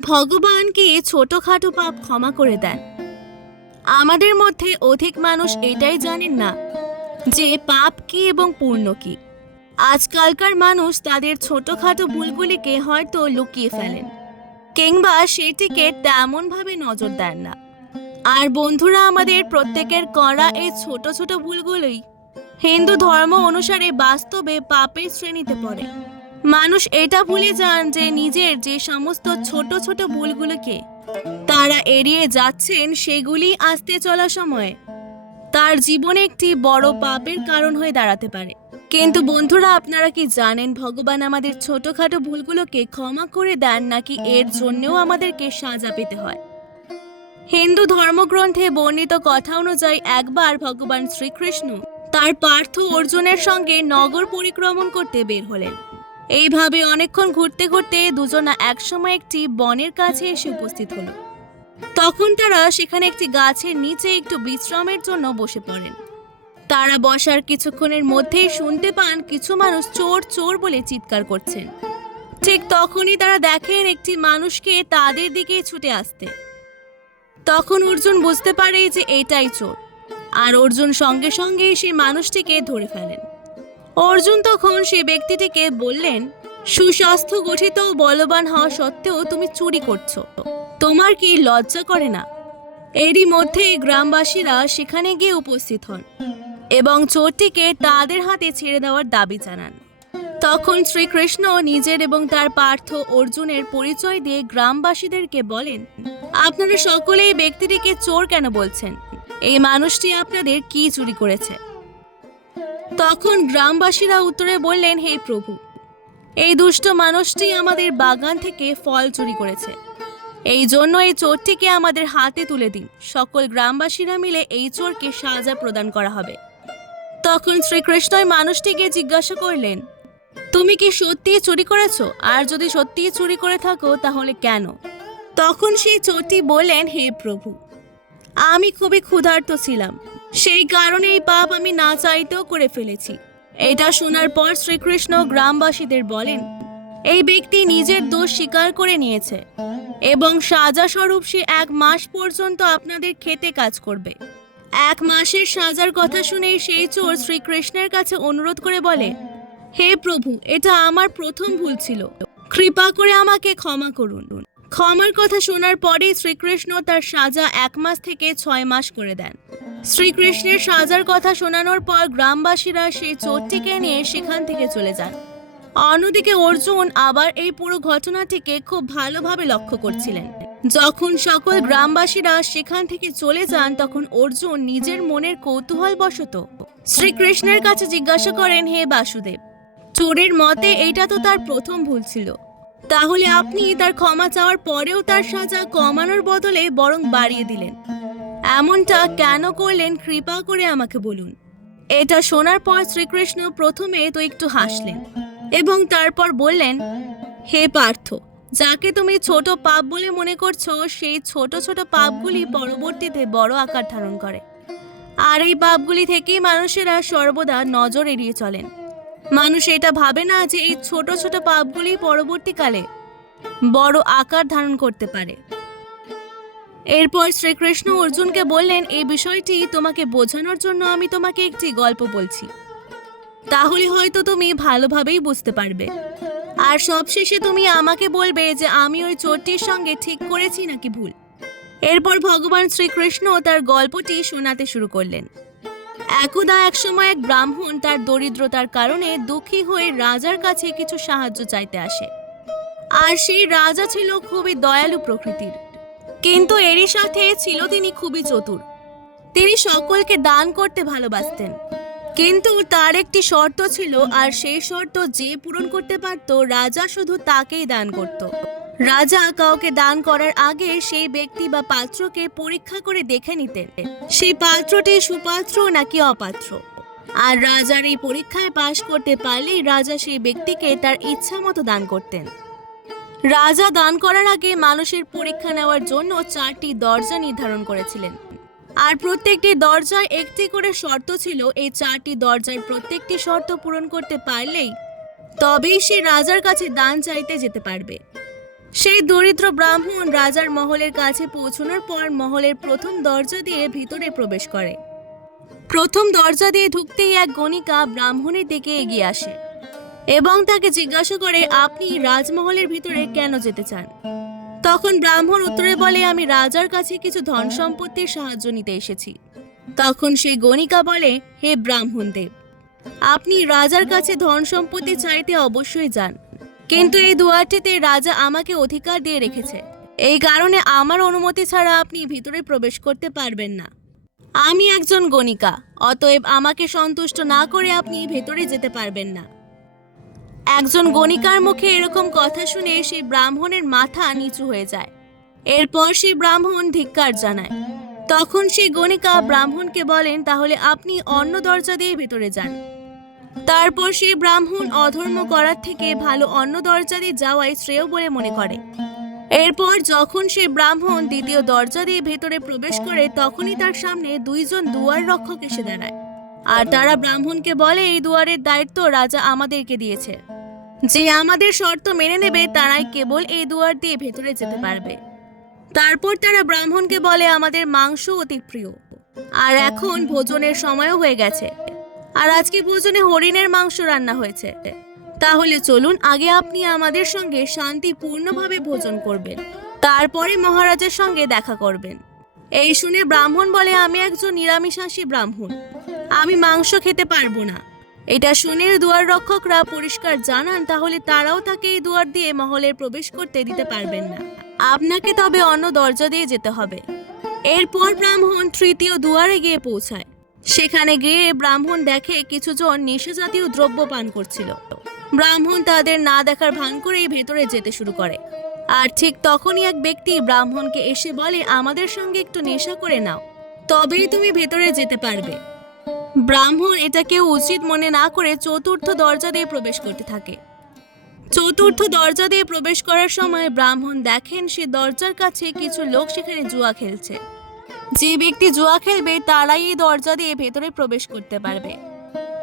ভগবানকে ছোটখাটো পাপ ক্ষমা করে দেন। আমাদের মধ্যে অধিক মানুষ এটাই জানেন না যে পাপ কি এবং পূর্ণ কি। আজকালকার মানুষ তাদের ছোটখাটো ভুলগুলিকে হয়তো লুকিয়ে ফেলেন, কিংবা সেটিকে তেমনভাবে নজর দেন না। আর বন্ধুরা, আমাদের প্রত্যেকের করা এই ছোট ছোট ভুলগুলোই হিন্দু ধর্ম অনুসারে বাস্তবে পাপের শ্রেণীতে পড়ে। মানুষ এটা ভুলে যান যে নিজের যে সমস্ত ছোট ছোট ভুলগুলোকে তারা এড়িয়ে যাচ্ছেন, সেগুলি আসতে চলা সময়ে। তার জীবনে একটি বড় পাপের কারণ হয়ে দাঁড়াতে পারে। কিন্তু বন্ধুরা, আপনারা কি জানেন ভগবান আমাদের ছোটখাটো ভুলগুলোকে ক্ষমা করে দেন নাকি এর জন্যও আমাদেরকে সাজা পেতে হয়? হিন্দু ধর্মগ্রন্থে বর্ণিত কথা অনুযায়ী একবার ভগবান শ্রীকৃষ্ণ তার পার্থ অর্জুনের সঙ্গে নগর পরিক্রমণ করতে বের হলেন। এইভাবে অনেকক্ষণ ঘুরতে ঘুরতে দুজনা একসময় একটি বনের কাছে এসে উপস্থিত হলো। তখন তারা সেখানে একটি গাছের নিচে একটু বিশ্রামের জন্য বসে পড়েন। তারা বসার কিছুক্ষণের মধ্যেই শুনতে পান কিছু মানুষ চোর চোর বলে চিৎকার করছেন। ঠিক তখনই তারা দেখেন একটি মানুষকে তাদের দিকেই ছুটে আসতে। তখন অর্জুন বুঝতে পারে যে এটাই চোর। আর অর্জুন সঙ্গে সঙ্গে সেই মানুষটিকে ধরে ফেলেন। অর্জুন তখন সেই ব্যক্তিটিকে বললেন, সুস্বাস্থ্য গঠিত বলবান হওয়া সত্ত্বেও তুমি চুরি করছ। তোমার কি লজ্জা করে না? এরই মধ্যে গ্রামবাসীরা সেখানে গিয়ে উপস্থিত হন এবং চোরটিকে তাদের হাতে ছেড়ে দেওয়ার দাবি জানান। তখন শ্রীকৃষ্ণ নিজের এবং তার পার্থ অর্জুনের পরিচয় দিয়ে গ্রামবাসীদেরকে বলেন, আপনারা সকলেই ব্যক্তিটিকে চোর কেন বলছেন? এই মানুষটি আপনাদের কি চুরি করেছে? তখন গ্রামবাসীরা উত্তরে বললেন, হে প্রভু, এই দুষ্ট মানুষটি আমাদের বাগান থেকে ফল চুরি করেছে। এই জন্য এই চোরটিকে আমাদের হাতে তুলে দিন। সকল গ্রামবাসীরা মিলে এই চোরকে সাজা প্রদান করা হবে। তখন শ্রীকৃষ্ণ ওই মানুষটিকে জিজ্ঞাসা করলেন, তুমি কি সত্যিই চুরি করেছ? আর যদি সত্যিই চুরি করে থাকো, তাহলে কেন? তখন সেই চোরটি বললেন, হে প্রভু, আমি খুবই ক্ষুধার্ত ছিলাম। সেই কারণে এই পাপ আমি না চাইতেও করে ফেলেছি। এটা শোনার পর শ্রীকৃষ্ণ গ্রামবাসীদের বলেন, এই ব্যক্তি নিজের দোষ স্বীকার করে নিয়েছে এবং সাজা স্বরূপ সে এক মাস পর্যন্ত আপনাদের খেতে কাজ করবে। এক মাসের সাজার কথা শুনে সেই চোর শ্রীকৃষ্ণের কাছে অনুরোধ করে বলে, হে প্রভু, এটা আমার প্রথম ভুল ছিল। কৃপা করে আমাকে ক্ষমা করুন। ক্ষমার কথা শোনার পরেই শ্রীকৃষ্ণ তার সাজা এক মাস থেকে ছয় মাস করে দেন। শ্রীকৃষ্ণের সাজার কথা শোনানোর পর গ্রামবাসীরা সেই চোরটিকে নিয়ে সেখান থেকে চলে যান। অন্যদিকে অর্জুন আবার এই পুরো ঘটনাটিকে খুব ভালোভাবে লক্ষ্য করছিলেন। যখন সকল গ্রামবাসীরা সেখান থেকে চলে যান, তখন অর্জুন নিজের মনের কৌতূহল বশত শ্রীকৃষ্ণের কাছে জিজ্ঞাসা করেন, হে বাসুদেব, চোরের মতে এটা তো তার প্রথম ভুল ছিল। তাহলে আপনি তার ক্ষমা চাওয়ার পরেও তার সাজা কমানোর বদলে বরং বাড়িয়ে দিলেন। এমনটা কেন করলেন কৃপা করে আমাকে বলুন। এটা শোনার পর শ্রীকৃষ্ণ প্রথমে তো একটু হাসলেন এবং তারপর বললেন, হে পার্থ, যাকে তুমি ছোট পাপ বলে মনে করছ, সেই ছোট ছোট পাপগুলি পরবর্তীতে বড় আকার ধারণ করে। আর এই পাপগুলি থেকেই মানুষেরা সর্বদা নজর এড়িয়ে চলেন। মানুষ এটা ভাবে না যে এই ছোট ছোট পাপগুলি পরবর্তীকালে বড় আকার ধারণ করতে পারে। এরপর শ্রীকৃষ্ণ অর্জুনকে বললেন এই বিষয়টি তোমাকে বোঝানোর জন্য আমি তোমাকে একটি গল্প বলছি। তাহলে হয়তো তুমি ভালোভাবেই বুঝতে পারবে। আর সবশেষে তুমি আমাকে বলবে যে আমি ওই চোরটির সঙ্গে ঠিক করেছি নাকি ভুল। এরপর ভগবান শ্রীকৃষ্ণ তার গল্পটি শোনাতে শুরু করলেন। একদা একসময় এক ব্রাহ্মণ তার দরিদ্রতার কারণে দুঃখী হয়ে রাজার কাছে কিছু সাহায্য চাইতে আসে। আর সেই রাজা ছিল খুবই দয়ালু প্রকৃতির। কিন্তু এরই সাথে ছিল তিনি খুবই চতুর। তিনি সকলকে দান করতে ভালোবাসতেন। কিন্তু তার একটি শর্ত ছিল, আর সেই শর্ত যে পূরণ করতে পারত, রাজা শুধু তাকেই দান করত। রাজা কাউকে দান করার আগে সেই ব্যক্তি বা পাত্রকে পরীক্ষা করে দেখে নিতেন। সেই পাত্রটি সুপাত্র নাকি অপাত্র? আর রাজার এই পরীক্ষায় পাশ করতে পারলেই রাজা সেই ব্যক্তিকে তার ইচ্ছা মতো দান করতেন। রাজা দান করার আগে মানুষের পরীক্ষা নেওয়ার জন্য চারটি দরজা নির্ধারণ করেছিলেন। আর প্রত্যেকটি দরজায় একটি করে শর্ত ছিল, এই চারটি দরজার প্রত্যেকটি শর্ত পূরণ করতে পারলেই তবেই সে রাজার কাছে দান চাইতে যেতে পারবে। সেই দরিদ্র ব্রাহ্মণ রাজার মহলের কাছে পৌঁছানোর পর মহলের প্রথম দরজা দিয়ে ভিতরে প্রবেশ করে। প্রথম দরজা দিয়ে ঢুকতেই এক গণিকা ব্রাহ্মণের দিকে এগিয়ে আসে। এবং তাকে জিজ্ঞাসা করে, আপনি রাজমহলের ভিতরে কেন যেতে চান? তখন ব্রাহ্মণ উত্তরে বলে, আমি রাজার কাছে কিছু ধন সম্পত্তির সাহায্য নিতে এসেছি। তখন সেই গণিকা বলে, হে ব্রাহ্মণ দেব আপনি রাজার কাছে ধন সম্পত্তি চাইতে অবশ্যই যান। কিন্তু এই দুয়ারটিতে রাজা আমাকে অধিকার দিয়ে রেখেছে। এই কারণে আমার অনুমতি ছাড়া আপনি ভিতরে প্রবেশ করতে পারবেন না। আমি একজন গণিকা, অতএব আমাকে সন্তুষ্ট না করে আপনি ভেতরে যেতে পারবেন না। একজন গণিকার মুখে এরকম কথা শুনে সেই ব্রাহ্মণের মাথা নিচু হয়ে যায়। এরপর সেই ব্রাহ্মণ ধিক্কার জানায়। তখন সেই গণিকা ব্রাহ্মণকে বলেন, তাহলে আপনি অন্য দরজা দিয়ে ভেতরে যান। তারপর সেই ব্রাহ্মণ অধর্ম করার থেকে ভালো অন্য দরজা দিয়ে যাওয়াই শ্রেয় বলে মনে করে। এরপর যখন সেই ব্রাহ্মণ দ্বিতীয় দরজা দিয়ে ভেতরে প্রবেশ করে, তখনই তার সামনে দুইজন দুয়ার রক্ষক এসে দাঁড়ায়। আর তারা ব্রাহ্মণকে বলে, এই দুয়ারের দায়িত্ব রাজা আমাদেরকে দিয়েছে। যে আমাদের শর্ত মেনে নেবে, তারাই কেবল এই দুয়ার দিয়ে ভেতরে যেতে পারবে। তারপর তারা ব্রাহ্মণকে বলে, আমাদের মাংস অতি প্রিয়। আর এখন ভোজনের সময়ও হয়ে গেছে। আর আজকে ভোজনে হরিণের মাংস রান্না হয়েছে। তাহলে চলুন, আগে আপনি আমাদের সঙ্গে শান্তিপূর্ণভাবে ভোজন করবেন। তারপরে মহারাজের সঙ্গে দেখা করবেন। এই শুনে ব্রাহ্মণ বলে, আমি একজন নিরামিষাসী ব্রাহ্মণ। আমি মাংস খেতে পারব না। এটা শুনে দুয়ার রক্ষকরা পরিষ্কার জানান, তাহলে তারাও তাকে এই দুয়ার দিয়ে মহলের প্রবেশ করতে দিতে পারবেন না। আপনাকে তবে অন্য দরজা দিয়ে যেতে হবে। এরপর ব্রাহ্মণ তৃতীয় দুয়ারে গিয়ে পৌঁছায়। সেখানে গিয়ে ব্রাহ্মণ দেখে কিছুজন নেশা জাতীয় দ্রব্য পান করছিল। ব্রাহ্মণ তাদের না দেখার ভান করেই ভেতরে যেতে শুরু করে। আর ঠিক তখনই এক ব্যক্তি ব্রাহ্মণকে এসে বলে, আমাদের সঙ্গে একটু নেশা করে নাও। তবেই তুমি ভেতরে যেতে পারবে। ব্রাহ্মণ এটাকে উচিত মনে না করে চতুর্থ দরজা দিয়ে প্রবেশ করতে থাকে। চতুর্থ দরজা দিয়ে প্রবেশ করার সময় ব্রাহ্মণ দেখেন সে দরজার কাছে কিছু লোক সেখানে জুয়া খেলছে। যে ব্যক্তি জুয়া খেলবে, তারাই এই দরজা দিয়ে ভেতরে প্রবেশ করতে পারবে।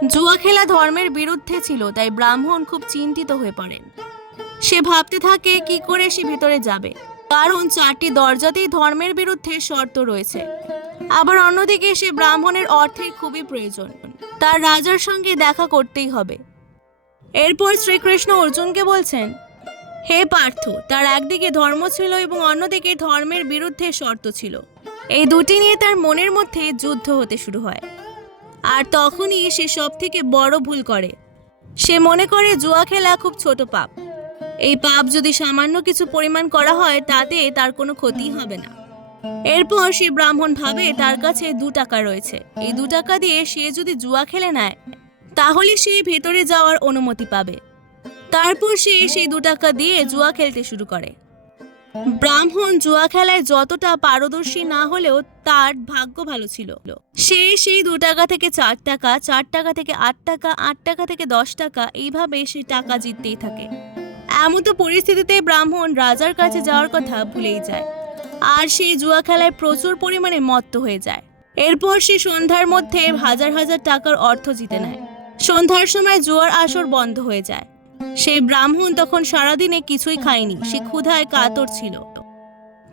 জুয়া খেলা ধর্মের বিরুদ্ধে ছিল, তাই ব্রাহ্মণ খুব চিন্তিত হয়ে পড়েন। সে ভাবতে থাকে, কি করে সে ভেতরে যাবে? কারণ চারটি দরজাতেই ধর্মের বিরুদ্ধে শর্ত রয়েছে। আবার অন্যদিকে সে ব্রাহ্মণের অর্থের খুবই প্রয়োজন। তার রাজার সঙ্গে দেখা করতেই হবে। এরপর শ্রীকৃষ্ণ অর্জুনকে বলছেন, হে পার্থ, তার একদিকে ধর্ম ছিল এবং অন্যদিকে ধর্মের বিরুদ্ধে শর্ত ছিল। এই দুটি নিয়ে তার মনের মধ্যে যুদ্ধ হতে শুরু হয়। আর তখনই সে সব থেকে বড় ভুল করে। সে মনে করে জুয়া খেলা খুব ছোট পাপ। এই পাপ যদি সামান্য কিছু পরিমাণ করা হয়, তাতে তার কোনো ক্ষতি হবে না। এরপর সে ব্রাহ্মণ ভাবে তার কাছে দু টাকা রয়েছে। এই দু টাকা দিয়ে সে যদি জুয়া খেলে নেয়, তাহলে সে ভেতরে যাওয়ার অনুমতি পাবে। তারপর সে সেই দু টাকা দিয়ে জুয়া খেলতে শুরু করে। ব্রাহ্মণ জুয়া খেলায় যতটা পারদর্শী না হলেও তার ভাগ্য ভালো ছিল। সে সেই দু টাকা থেকে চার টাকা চার টাকা থেকে আট টাকা আট টাকা থেকে দশ টাকা এইভাবে সে টাকা জিততেই থাকে। এমন তো পরিস্থিতিতে ব্রাহ্মণ রাজার কাছে যাওয়ার কথা ভুলেই যায়। আর সেই জুয়া খেলায় প্রচুর পরিমাণে মত্ত হয়ে যায়। এরপর সে সন্ধ্যার মধ্যে হাজার হাজার টাকার অর্থ জিতে নেয়। সন্ধ্যার সময় জুয়ার আসর বন্ধ হয়ে যায়। সেই ব্রাহ্মণ তখন সারাদিনে কিছুই খায়নি, সে ক্ষুধায় কাতর ছিল।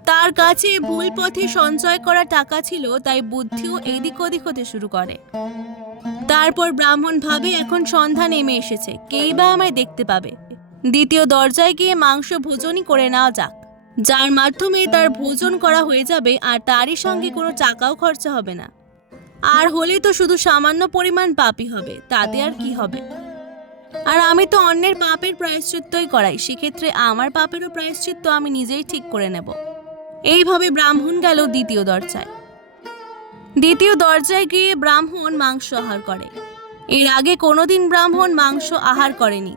তার কাছে ভুল পথে সঞ্চয় করা টাকা ছিল, তাই বুদ্ধিও এদিক ওদিক হতে শুরু করে। তারপর ব্রাহ্মণ ভাবে, এখন সন্ধ্যা নেমে এসেছে, কেই বা আমায় দেখতে পাবে? দ্বিতীয় দরজায় গিয়ে মাংস ভোজনই করে নেওয়া যাক। যার মাধ্যমে তার ভোজন করা হয়ে যাবে আর তারই সঙ্গে কোনো টাকাও খরচা হবে না। আর হলে তো শুধু সামান্য পরিমাণ পাপই হবে, তাতে আর কি হবে? আর আমি তো অন্যের পাপের প্রায়শ্চিত্তই করাই, সেক্ষেত্রে আমার পাপেরও প্রায়শ্চিত্ত আমি নিজেই ঠিক করে নেব। এইভাবে ব্রাহ্মণ গেল দ্বিতীয় দরজায়। দ্বিতীয় দরজায় গিয়ে ব্রাহ্মণ মাংস আহার করে। এর আগে কোনোদিন ব্রাহ্মণ মাংস আহার করেনি।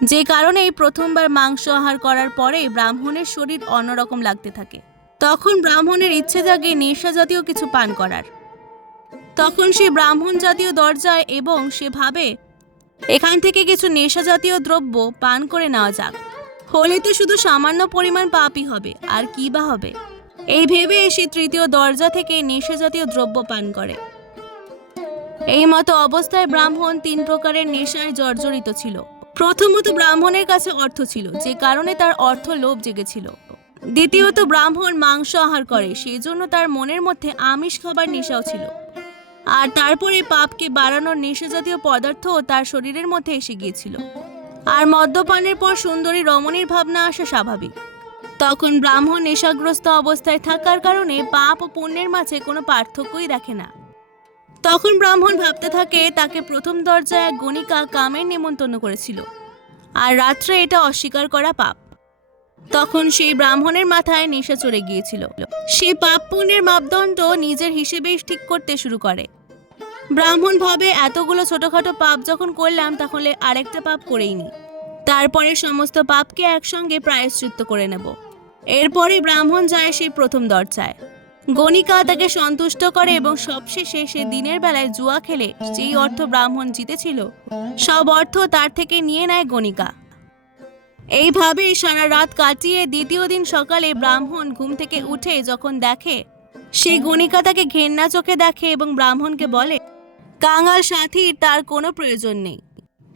যে কারণে এই প্রথমবার মাংস আহার করার পরে ব্রাহ্মণের শরীর অন্যরকম লাগতে থাকে। তখন ব্রাহ্মণের ইচ্ছে জাগে নেশা জাতীয় কিছু পান করার। তখন সে ব্রাহ্মণ জাতীয় দরজায় এবং সে ভাবে, এখান থেকে কিছু নেশা জাতীয় দ্রব্য পান করে নেওয়া যাক। হলে তো শুধু সামান্য পরিমাণ পাপই হবে, আর কি বা হবে? এই ভেবে সে তৃতীয় দরজা থেকে নেশা জাতীয় দ্রব্য পান করে। এই মতো অবস্থায় ব্রাহ্মণ তিন প্রকারের নেশায় জর্জরিত ছিল। প্রথমত ব্রাহ্মণের কাছে অর্থ ছিল, যে কারণে তার অর্থ লোভ জেগেছিল। দ্বিতীয়ত ব্রাহ্মণ মাংস আহার করে সেই জন্য তার মনের মধ্যে আমিষ খাবার নেশাও ছিল। আর তারপরে পাপকে বাড়ানোর নেশা জাতীয় পদার্থও তার শরীরের মধ্যে এসে গিয়েছিল। আর মদ্যপানের পর সুন্দরী রমণীর ভাবনা আসা স্বাভাবিক। তখন ব্রাহ্মণ নেশাগ্রস্ত অবস্থায় থাকার কারণে পাপ ও পুণ্যের মাঝে কোনো পার্থক্যই দেখে না। তখন ব্রাহ্মণ ভাবতে থাকে তাকে প্রথম দরজায় গণিকা কামের নেমন্তন্ন করেছিল, আর রাত্রে এটা অস্বীকার করা পাপ। তখন সেই ব্রাহ্মণের মাথায় নেশা চড়ে গিয়েছিল। সে পাপ পুণ্যের মাপদণ্ড নিজের হিসেবেই ঠিক করতে শুরু করে। ব্রাহ্মণ ভাবে, এতগুলো ছোটখাটো পাপ যখন করলাম, তাহলে আরেকটা পাপ করেই নি। তারপরে সমস্ত পাপকে একসঙ্গে প্রায়শ্চিত্ত করে নেব। এরপরে ব্রাহ্মণ যায় সেই প্রথম দরজায়। গণিকা তাকে সন্তুষ্ট করে এবং সবশেষে সে দিনের বেলায় জুয়া খেলে, যেই অর্থ ব্রাহ্মণ জিতেছিল, সব অর্থ তার থেকে নিয়ে নেয় গণিকা। এইভাবেই সারা রাত কাটিয়ে দ্বিতীয় দিন সকালে ব্রাহ্মণ ঘুম থেকে উঠে যখন দেখে সে গণিকা তাকে ঘেন্না চোখে দেখে এবং ব্রাহ্মণকে বলে, কাঙাল সাথীর তার কোনো প্রয়োজন নেই।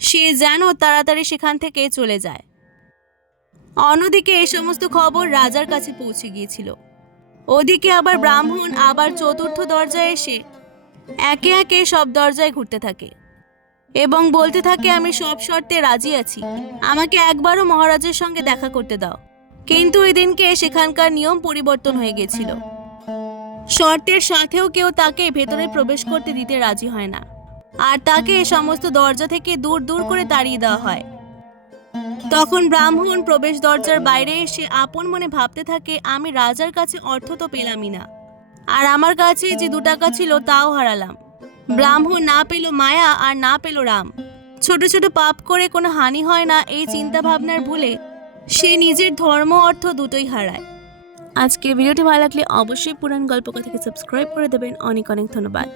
সে যেন তাড়াতাড়ি সেখান থেকে চলে যায়। অন্যদিকে এই সমস্ত খবর রাজার কাছে পৌঁছে গিয়েছিল। ওদিকে আবার ব্রাহ্মণ আবার চতুর্থ দরজায় এসে একে একে সব দরজায় ঘুরতে থাকে এবং বলতে থাকে, আমি সব শর্তে রাজি আছি। আমাকে একবারও মহারাজের সঙ্গে দেখা করতে দাও। কিন্তু ওই দিনকে সেখানকার নিয়ম পরিবর্তন হয়ে গেছিল। শর্তের সাথেও কেউ তাকে ভেতরে প্রবেশ করতে দিতে রাজি হয় না। আর তাকে সমস্ত দরজা থেকে দূর দূর করে তাড়িয়ে দেওয়া হয়। তখন ব্রাহ্মণ প্রবেশ দরজার বাইরে এসে আপন মনে ভাবতে থাকে, আমি রাজার কাছে অর্থ তো পেলামই না। আর আমার কাছে যে দু টাকা ছিল তাও হারালাম। ব্রাহ্মণ না পেল মায়া আর না পেল রাম। ছোট ছোট পাপ করে কোনো হানি হয় না এই চিন্তা ভাবনার ভুলে সে নিজের ধর্ম অর্থ দুটোই হারায়। আজকের ভিডিওটি ভালো লাগলে অবশ্যই পুরান গল্প কথাকে সাবস্ক্রাইব করে দেবেন। অনেক অনেক ধন্যবাদ।